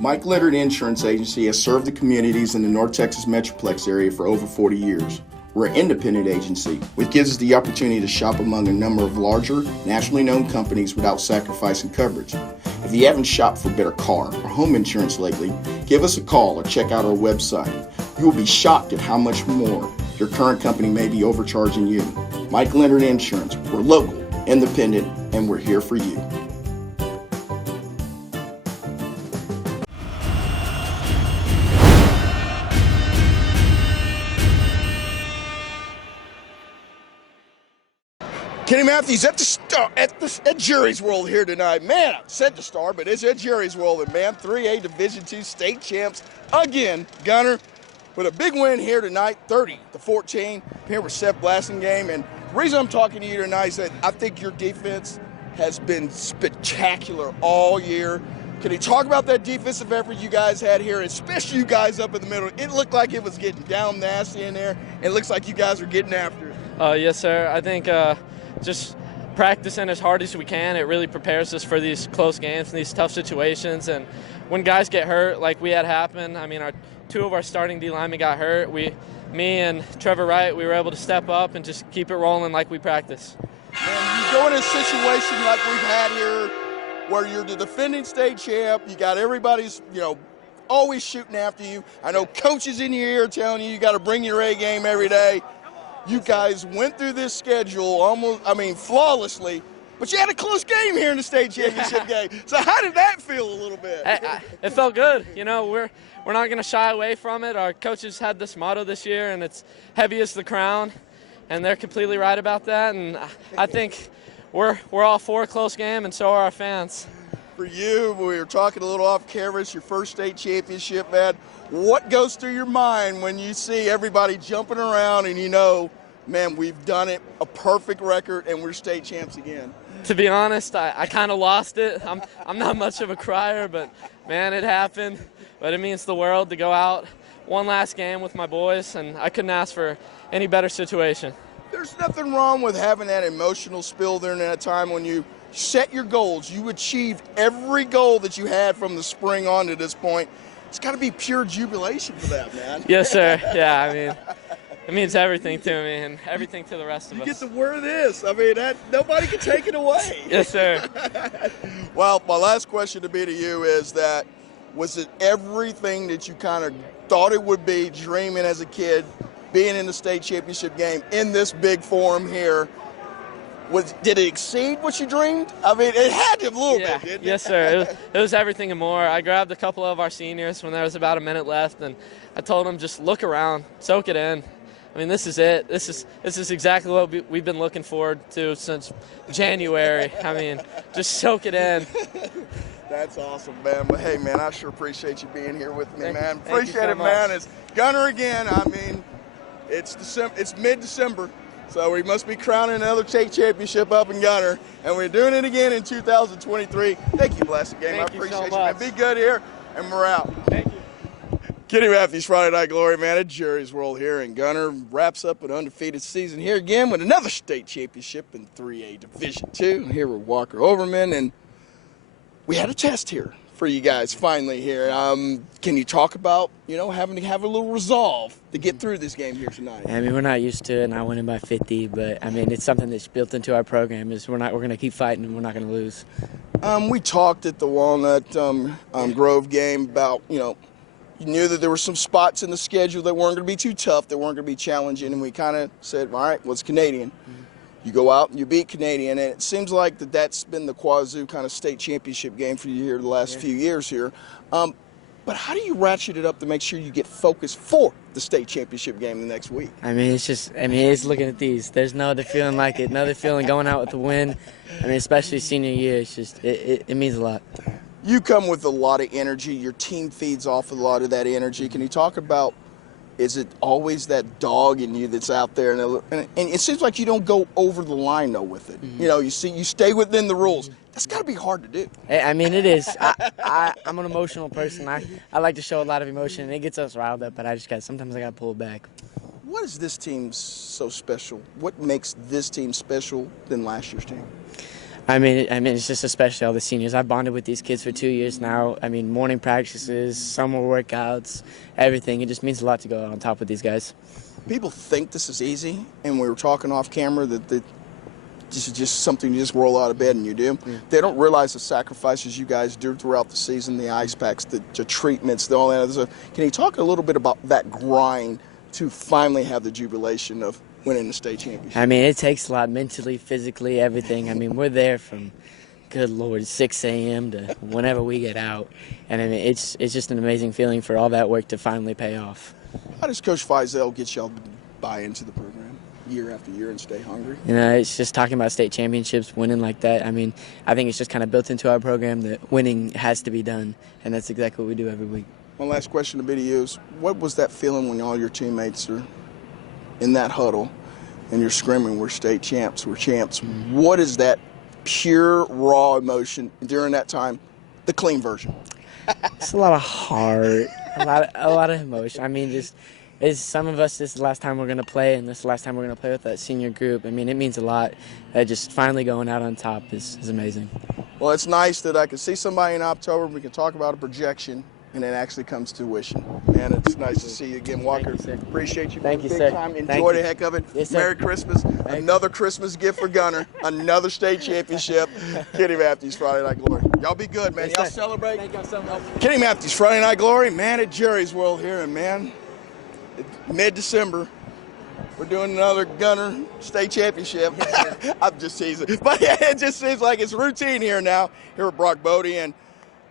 Mike Leonard Insurance Agency has served the communities in the North Texas Metroplex area for over 40 years. We're an independent agency, which gives us the opportunity to shop among a number of larger, nationally known companies without sacrificing coverage. If you haven't shopped for better car or home insurance lately, give us a call or check out our website. You will be shocked at how much more your current company may be overcharging you. Mike Leonard Insurance. We're local, independent, and we're here for you. Kenny Matthews at Jerry's World here tonight. Man, I said the star, but it's at Jerry's World. And man, 3A Division II state champs again. Gunter with a big win here tonight, 30-14. Here with Seth Blasingame. And the reason I'm talking to you tonight is that I think your defense has been spectacular all year. Can you talk about that defensive effort you guys had here, especially you guys up in the middle? It looked like it was getting down nasty in there. And it looks like you guys are getting after it. Yes, sir. I think just practicing as hard as we can, it really prepares us for these close games and these tough situations. And when guys get hurt, like we had happen, I mean, two of our starting D linemen got hurt. Me and Trevor Wright, we were able to step up and just keep it rolling like we practice. And you go in a situation like we've had here, where you're the defending state champ, you got everybody's, always shooting after you. I know coaches in your ear telling you got to bring your A game every day. You guys went through this schedule flawlessly, but you had a close game here in the state championship game. So how did that feel a little bit? It felt good. We're not going to shy away from it. Our coaches had this motto this year, and it's heavy as the crown, and they're completely right about that. And I think we're all for a close game, and so are our fans. For you, we were talking a little off camera, it's your first state championship, man. What goes through your mind when you see everybody jumping around and man, we've done it, a perfect record, and we're state champs again? To be honest, I kind of lost it. I'm not much of a crier, but, man, it happened. But it means the world to go out one last game with my boys, and I couldn't ask for any better situation. There's nothing wrong with having that emotional spill during that time when you set your goals. You achieved every goal that you had from the spring on to this point. It's got to be pure jubilation for that, man. Yes, sir. Yeah, I mean, it means everything to me and everything to the rest of us. You get to wear this. I mean, nobody can take it away. Yes, sir. Well, my last question to be to you is that, was it everything that you kind of thought it would be, dreaming as a kid, being in the state championship game in this big forum here? Did it exceed what you dreamed? I mean, it had to a little bit, didn't it? Yes, sir. It was everything and more. I grabbed a couple of our seniors when there was about a minute left, and I told them just look around, soak it in. I mean, this is it. This is exactly what we've been looking forward to since January. I mean, just soak it in. That's awesome, man. But hey, man, I sure appreciate you being here with me, man. Appreciate so it, man. It's Gunter again. I mean, it's mid-December. So we must be crowning another state championship up in Gunter, and we're doing it again in 2023. Thank you, Blasingame. I appreciate you, man. Be good here, and we're out. Thank you. Kenny Matthews, Friday Night Glory, man, at Jerry's World here in Gunter. Wraps up an undefeated season here again with another state championship in 3A Division II. Here with Walker Overman, and we had a test here for you guys finally here. Can you talk about, having to have a little resolve to get through this game here tonight? I mean, we're not used to it, and I won it by 50, but, I mean, it's something that's built into our program is we're going to keep fighting and we're not going to lose. We talked at the Walnut Grove game about, you knew that there were some spots in the schedule that weren't going to be too tough, that weren't going to be challenging, and we kind of said, all right, well, it's Canadian. You go out and you beat Canadian, and it seems like that's been the Quazoo kind of state championship game for you here the last few years here. But how do you ratchet it up to make sure you get focused for the state championship game the next week? I mean, it's looking at these. There's no other feeling like it, no other feeling going out with the win. I mean, especially senior year, it's just, it means a lot. You come with a lot of energy. Your team feeds off a lot of that energy. Can you talk about, is it always that dog in you that's out there? And it seems like you don't go over the line, though, with it. Mm-hmm. You stay within the rules. That's got to be hard to do. I mean, it is. I'm an emotional person. I like to show a lot of emotion, and it gets us riled up, but sometimes I got to pull it back. What is this team so special? What makes this team special than last year's team? I mean, it's just especially all the seniors. I've bonded with these kids for 2 years now. I mean, morning practices, summer workouts, everything. It just means a lot to go out on top with these guys. People think this is easy, and we were talking off camera that this is just something you just roll out of bed and you do. They don't realize the sacrifices you guys do throughout the season, the ice packs, the treatments, all that other stuff. Can you talk a little bit about that grind to finally have the jubilation of winning the state championship? I mean, it takes a lot mentally, physically, everything. I mean, we're there from, good Lord, 6 a.m. to whenever we get out. And I mean, it's just an amazing feeling for all that work to finally pay off. How does Coach Feisel get y'all to buy into the program year after year and stay hungry? You know, it's just talking about state championships, winning like that. I mean, I think it's just kind of built into our program that winning has to be done, and that's exactly what we do every week. One last question to be to you is, what was that feeling when all your teammates are in that huddle and you're screaming, we're state champs, we're champs? What is that pure, raw emotion during that time, the clean version? It's a lot of heart, a lot of emotion. I mean, some of us, this is the last time we're going to play, and this is the last time we're going to play with that senior group. I mean, it means a lot. Just finally going out on top is amazing. Well, it's nice that I can see somebody in October, we can talk about a projection, and it actually comes to fruition. Man, it's nice to see you again, Walker. Thank you, sir. Appreciate you. Thank you, big sir. time. Thank Enjoy you. the heck of it. Yes, sir. Merry Christmas. Another Christmas gift for Gunter. Another state championship. Kenny Matthews, Friday Night Glory. Y'all be good, man. Yes, Y'all sir. celebrate. Thank y'all so much. Kenny Matthews, Friday Night Glory. Man, at Jerry's World here, and man, mid-December, we're doing another Gunter state championship. I'm just teasing. But yeah, it just seems like it's routine here now, here at Boddie. And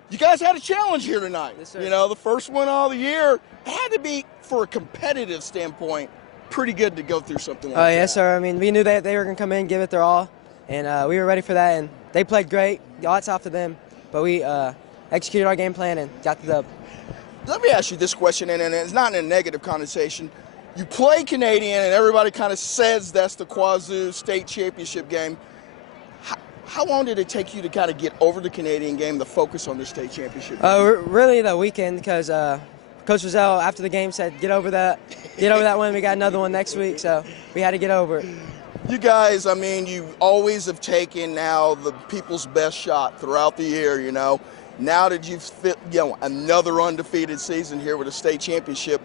you guys had a challenge here tonight. Yes, sir. You know, the first one all the year. It had to be, for a competitive standpoint, pretty good to go through something like that. Oh, yes, sir. I mean, we knew that they were going to come in and give it their all, and we were ready for that, and they played great. Lots off to them, but we executed our game plan and got the dub. Let me ask you this question, and it's not in a negative connotation. You play Canadian, and everybody kind of says that's the Quazoo state championship game. How long did it take you to kind of get over the Canadian game, the focus on the state championship game? Really the weekend, because Coach Rizzo, after the game, said, get over that one. We got another one next week, so we had to get over it. You guys, I mean, you always have taken now the people's best shot throughout the year, you know. Now that you've another undefeated season here with a state championship,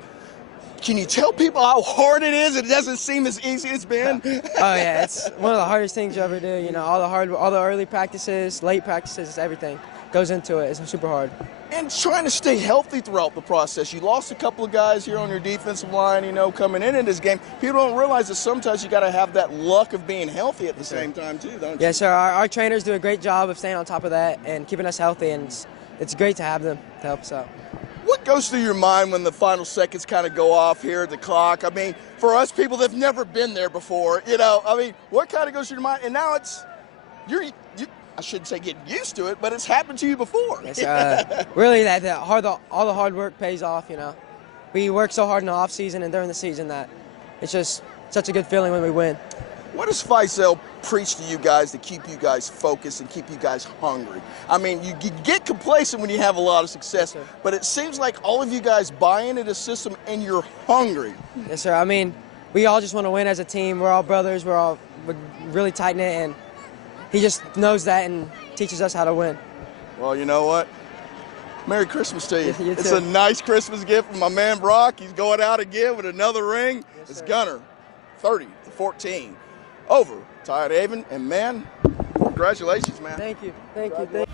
can you tell people how hard it is? It doesn't seem as easy as it's been. Oh yeah, it's one of the hardest things you ever do. You know, all the early practices, late practices, everything goes into it. It's super hard. And trying to stay healthy throughout the process. You lost a couple of guys here on your defensive line, you know, coming in this game. People don't realize that sometimes you got to have that luck of being healthy at the same time too, don't you? Yes, sir. Our trainers do a great job of staying on top of that and keeping us healthy, and it's great to have them to help us out. What goes through your mind when the final seconds kind of go off here at the clock? I mean, for us people that have never been there before, you know, I mean, what kind of goes through your mind? And now it's, I shouldn't say getting used to it, but it's happened to you before. Yes, really, all the hard work pays off, you know. We work so hard in the off season and during the season that it's just such a good feeling when we win. What does Feisel preach to you guys to keep you guys focused and keep you guys hungry? I mean, you get complacent when you have a lot of success, Yes, but it seems like all of you guys buy into the system and you're hungry. Yes, sir. I mean, we all just want to win as a team. We're all brothers. We're really tight-knit, and he just knows that and teaches us how to win. Well, you know what? Merry Christmas to you. You It's too. a nice Christmas gift from my man Brock. He's going out again with another ring. Yes, It's sir. Gunter, 30-14, over Tidehaven. And man, congratulations, man. Thank you. Thank you.